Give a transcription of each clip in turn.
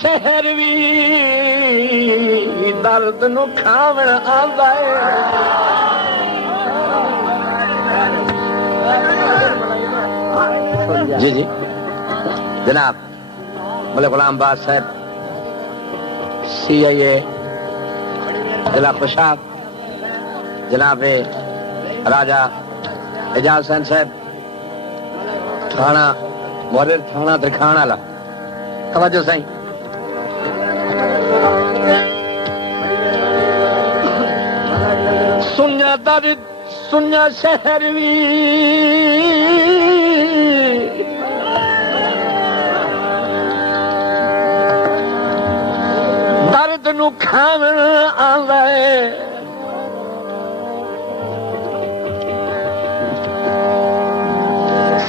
शहर भी दर्द नु खावण आंदा है। जी जी जनाब मलिक गुलाम बाद साहब CIA जिला खुशाब, जनाब राजा एजाज हुसैन साहब थाना मुहर्रिर थाना तरखान वाला, तवज्जो साईं। सुन्या दर्द सुन्या शहर भी दर्द नु खावण आंदा है।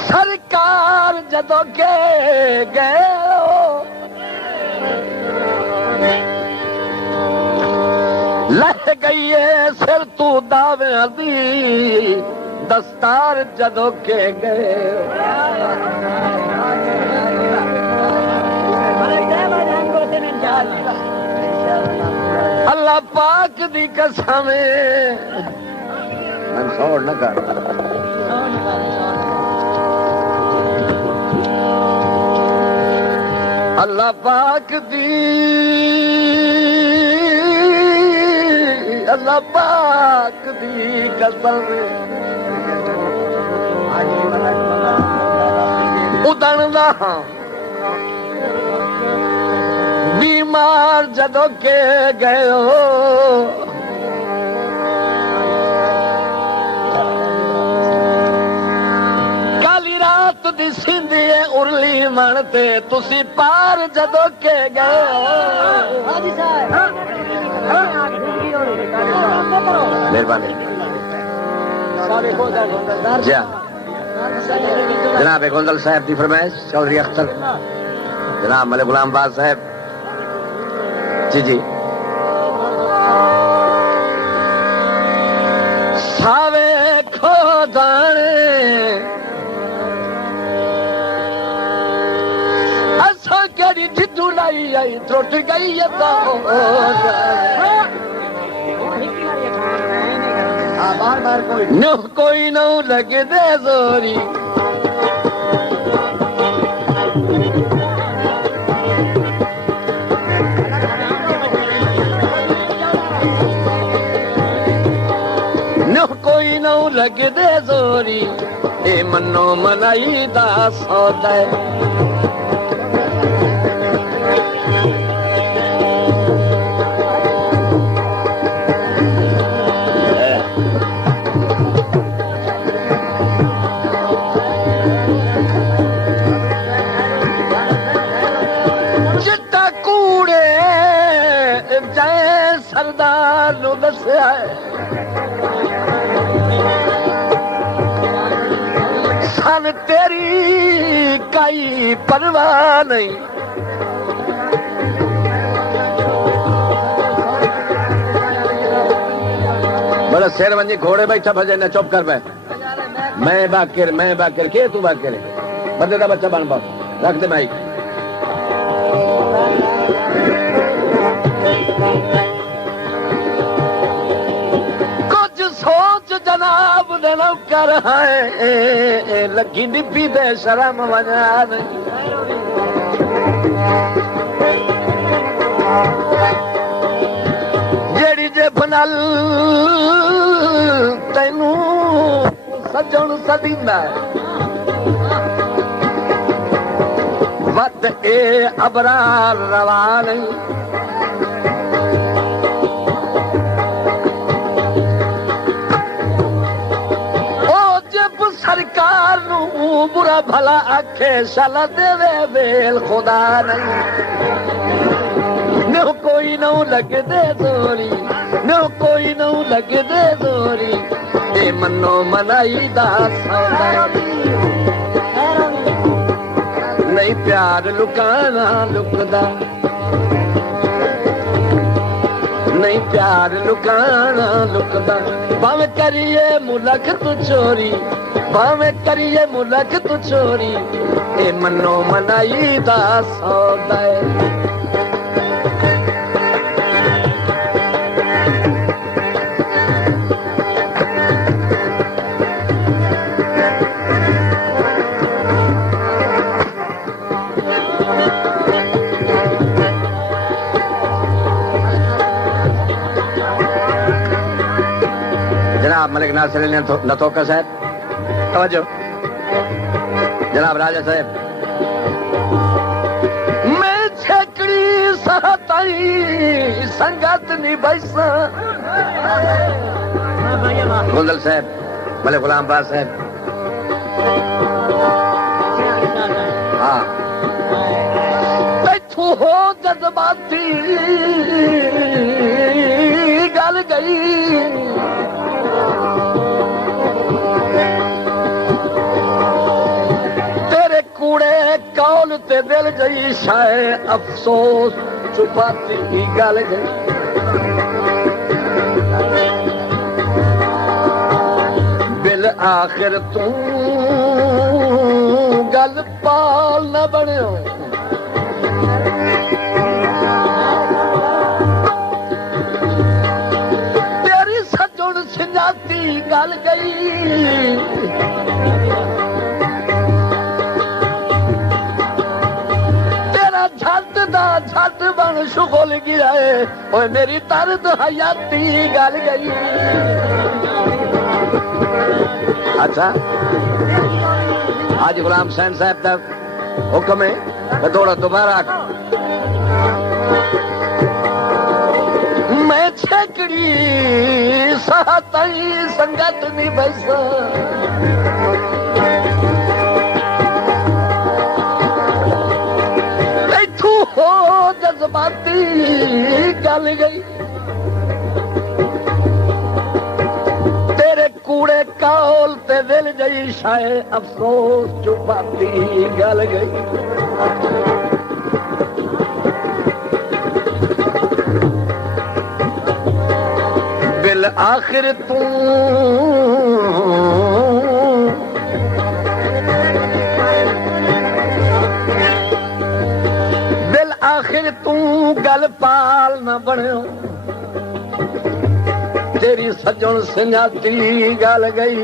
सरकार जदों के गए लह गई है सिर तू दावे दी दस्तार जदों के गए। अल्लाह पाक दी कसम मंसूर न कर। अल्लाह पाक दी कसम उदण दा बीमार जदों के गए हो काली रात दी सिंधी उरली मनते तुसी पार जदों के गए हो। मेहरबानी जनाब गोंदल साहब की फरमाइश चौधरी अख्तर जनाब मलिक गुलाम बाद साहब। जी जी सावे खो दाने असो केड़ी जिद्दू लाई आई त्रुट गई बार कोई न लगे दे जोरी। कोई न लगे दे जोरी ए मनो मनाई दा सौदा है। चिट्टा कूड़े जाए सरदार नु दस्या सन तेरी कई परवाह नहीं। बोला शेर मंजी घोड़े बैठा भजे न चुप कर मैं बाकिर के तू बाकिर बंदे का बच्चा बन पाओ रख दे माइक। कुछ सोच जनाब दे नौकर है लगी डिब्बी दे शर्म वजा नहीं। जेड़ी जे फनल तैनू सजण सदींदा वद ए अबरार रवा नहीं। सरकार नू बुरा भला आखे शाला देवे बेल खुदा नहीं। नो कोई न लगे दे जोरी नो कोई न लगे दे जोरी ए मनो मनाई दा सौदा नहीं। प्यार लुकाना लुकदा नहीं प्यार लुकाना लुकदा भावे करिए मुलक तू चोरी भावे करिए मुलक तू चोरी ए मनो मनाई दा सौदा है। नासिर नथोका साहब, तवज्जो जनाब राजा साहब। मैं छेकड़ी सहताई संगत निभैसा। गुंदल साहब, भले गुलाम बाज साहब। हाँ, तू हो जज्बाती गल गई। तेरे कूड़े कौल ते दिल गई, शायद अफसोस छुपाती गल गई। बिल आखिर तू गल पाल न बनियो। तेरी सजुण सिंजाती गल गई। तेरा झट दा झट बन शुगल गिरा है, ओए मेरी दर्द हयाती गल गई। अच्छा, आज गुलाम हुसैन साहब का हुक्म है, मैं थोड़ा दोबारा। मैं छेकड़ी सहताई संगत निभैसा। तू हो जज्बाती गल गई। तेरे कूड़े कौल ते दिल गई, शायद अफसोस छुपाती गल गई। बिल आखिर तू आखिर तू गल पाल न बनियो। तेरी सजण सिंजाती गल गई।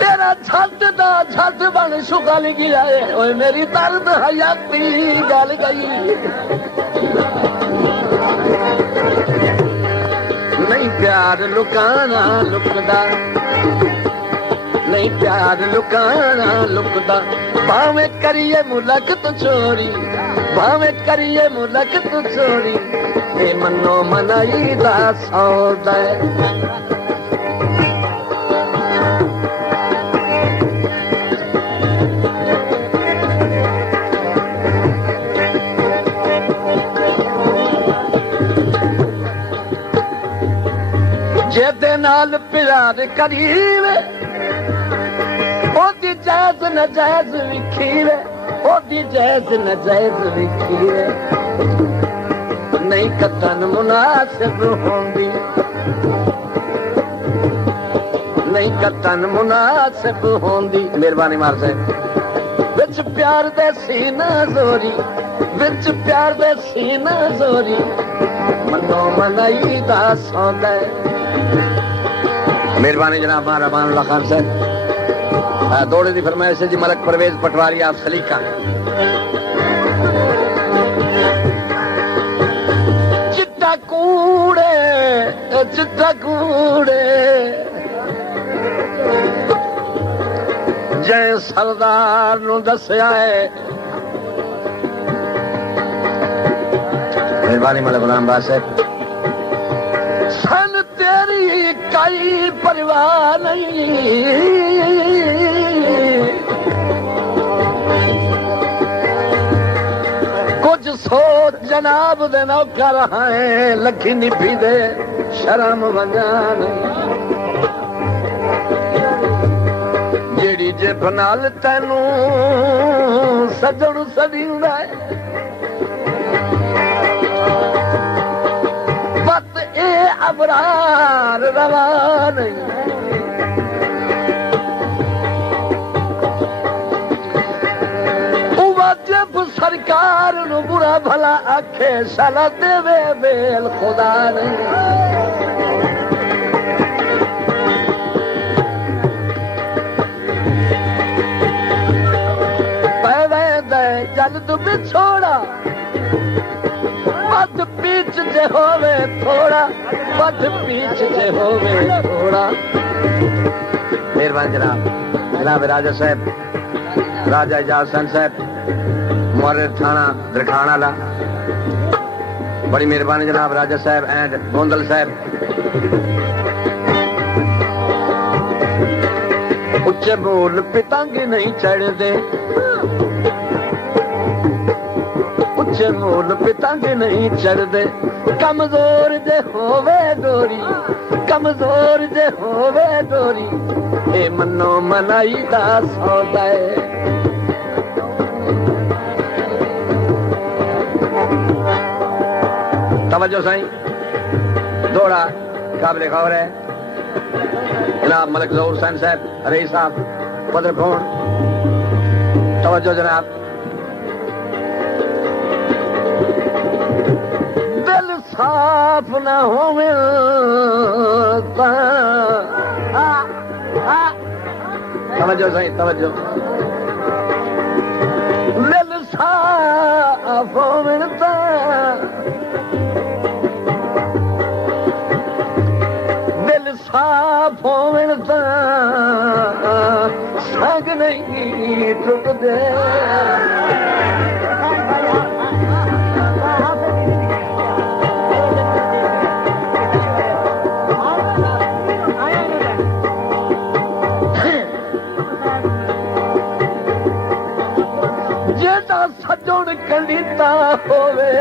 तेरा छत दा छत बन शुगल गिरा, ओए मेरी दर्द हयाती गल गई। नहीं प्यार लुकाना लुकदा, नहीं प्यार लुकाना लुकदा। भावे करिए मुलक तो छोरी, भावे करिए मुलक तो छोरी। ए मनो मनाई दा सौदा। जेदे नाल प्यार करीवे, ओदी जायज नजायज विखीरे, ओदी जायज नजायज विखीरे। नहीं कतन मुनासिब होंदी, नहीं कतन मुनासिब होंदी। मेहरबानी मार साहब। विच प्यार दे सीना जोरी, विच प्यार दे सीना जोरी। मनो मनाई दा सौदा। मेहरबानी जनाब रहमान खान साहब। दौड़े की फरमाइश है जी मलक परवेज पटवारी आप सलीका। चिट्टा कूड़े जय सरदार नू दस्या है। मेहरबानी मलक गुलाम बाज साहब। सन तेरी कई परवाह नहीं, कुछ सोच जनाब दे नौकर है। लखी निभी दे शर्म वंजान, जेड़ी जेब नाल तैनू सजण सदींदा है। बत ए अबरार रवा नहीं। जब सरकार नु बुरा भला आखे, साला देवे बेल खुदा नहीं। पैवे दे जल्द छोड़ा पद पीछ जे होवे थोड़ा पद पीछ जे होवे थोड़ा। मेहरबान जनाब, जनाब राजा साहब, राजा एजाज सन साहब, मुअर्रिर थाना दरखाना ला, बड़ी मेहरबानी जनाब राजा साहब एंड गोंदल साहब। उच्चे बोल पितंग नहीं चढ़दे, उच्चे बोल पितंग नहीं चढ़दे, कमजोर जे होवे डोरी, कमजोर जे होवे डोरी, ए मनो मनाई दा सौदा है। तवज्जो साईं, दौड़ा काबिल गौर है जनाब मलिक ज़हूर हुसैन साहब रईस साहब पदरखोन। तवज्जो जनाब, दिल साफ न होवे तवज्जो साईं, तवज्जो, दिल साफ होवे साफ होवन संग नहीं टुटदे। जेड़ा सजण कंडीता होवे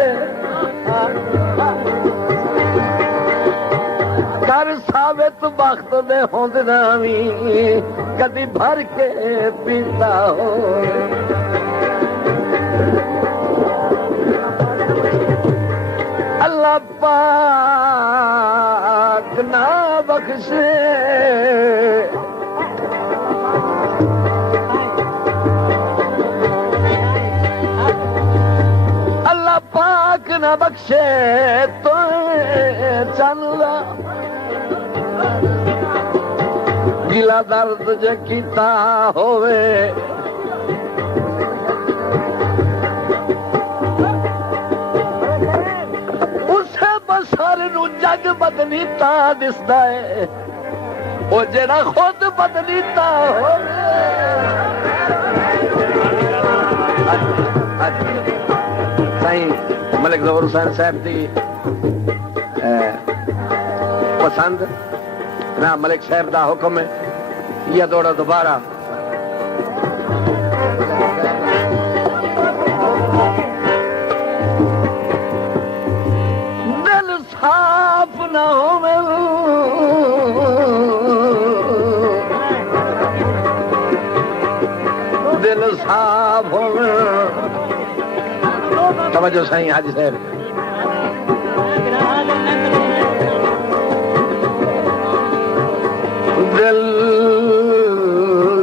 कर साबित वक्त दे होंदना भी कदी भर के पीता हो। अल्लाह पाक ना बख्शे, अल्लाह पाक ना बख्शे तो चला गिला दर्द जे कीता होवे, उसे बसर नू जग बदनीता दिसदा है, ओ जेड़ा खुद बदनीता होवे। साईं मलिक ज़हूर हुसैन साहब दी पसंद ना मलिक साहब दा हुक्म है, या दौड़ा दोबारा। दिल साफ न होवे दिल साफ होवे। तवज्जो साईं हाजी साहब, दिल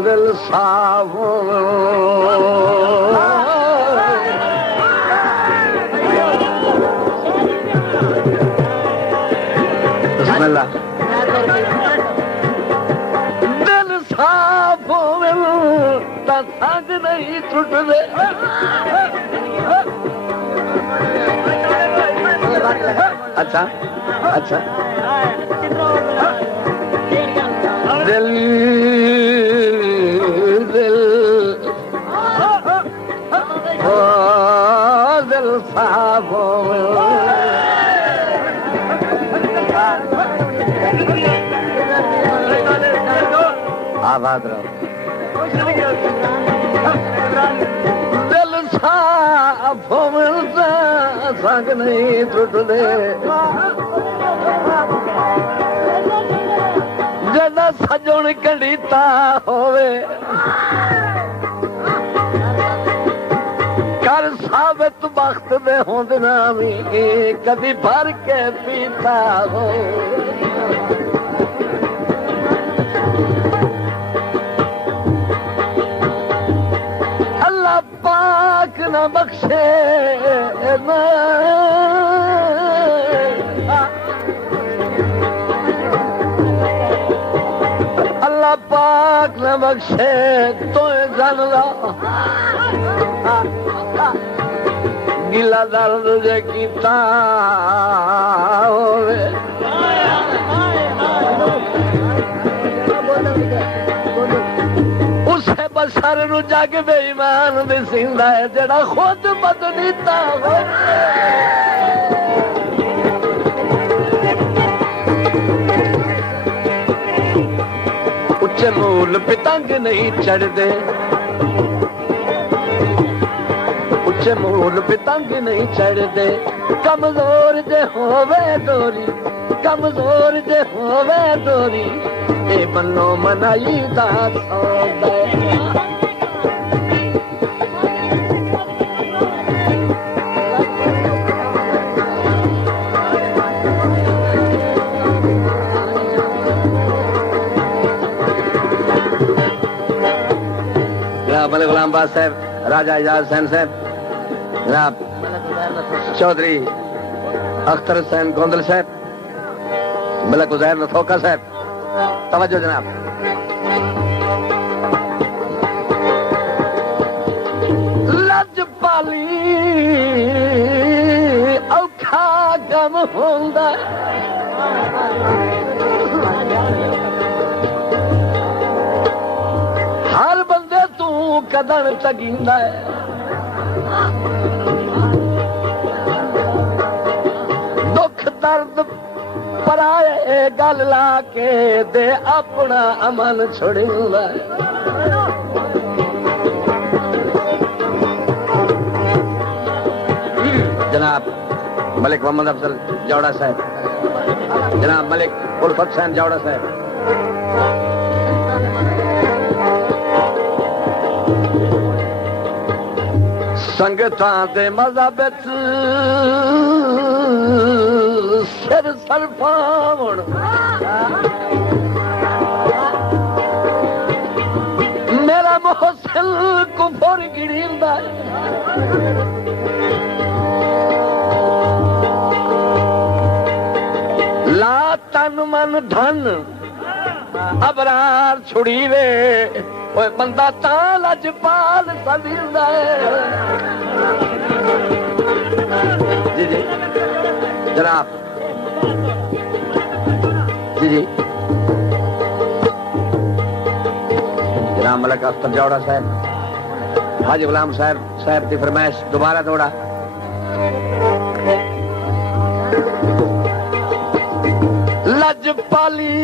दिल साफ बिस्मिल्लाह, दिल साफ होवे ता संग नहीं टुटदे। अच्छा अच्छा, दिल दिल ओ दिल साफ होवे, आबाद रहो। दिल साफ होवे संग नहीं टुटदे, जदा सजण कंडीता होवे कर साबित वक्त दे होंदना भी कदी भर के पीता हो। अल्लाह पाक न बख्शे ना, अल्लाह पाक न बख्शे तो जान ला। दिला दर्द जे कीता होवे उसे बसर नू जग बेईमान दिसिंदा है जेड़ा खुद बदनीता होवे उच्चे मूल पितंग नहीं चढ़दे उच्चे मूल पितंग नहीं चढ़दे कमजोर जे होवे डोरी कमजोर जे होवे डोरी ए मनो मनाई दा सौदा मलिक गुलाम बाद साहब राजा एजाज हुसैन साहब जनाब चौधरी अख्तर हुसैन गोंदल साहब मलिक उजैर नथोका साहब तवज्जो जनाब लजपाली औखा गम होंदा हर बंदे तू कदम तगींदा है दुख दर्द पराए गल ला के दे अपना अमन छुड़ींदा है जनाब मलिक मोहम्मद अफजल जौड़ा साहब जनाब मलिक उल्फत हुसैन जौड़ा साहब संगतां दे मज़हब सिर सरफावण मेरा मोहसिन कुफर गिरींदा ला तन मन धन अबरार छुड़ी वे ओए बंदा तां लजपाल सदींदा है जी जी जनाब जी जी जनाब मलिक अख्तर जौड़ा साहब हाजी गुलाम साहब की फरमाइश दोबारा दौड़ा लजपाली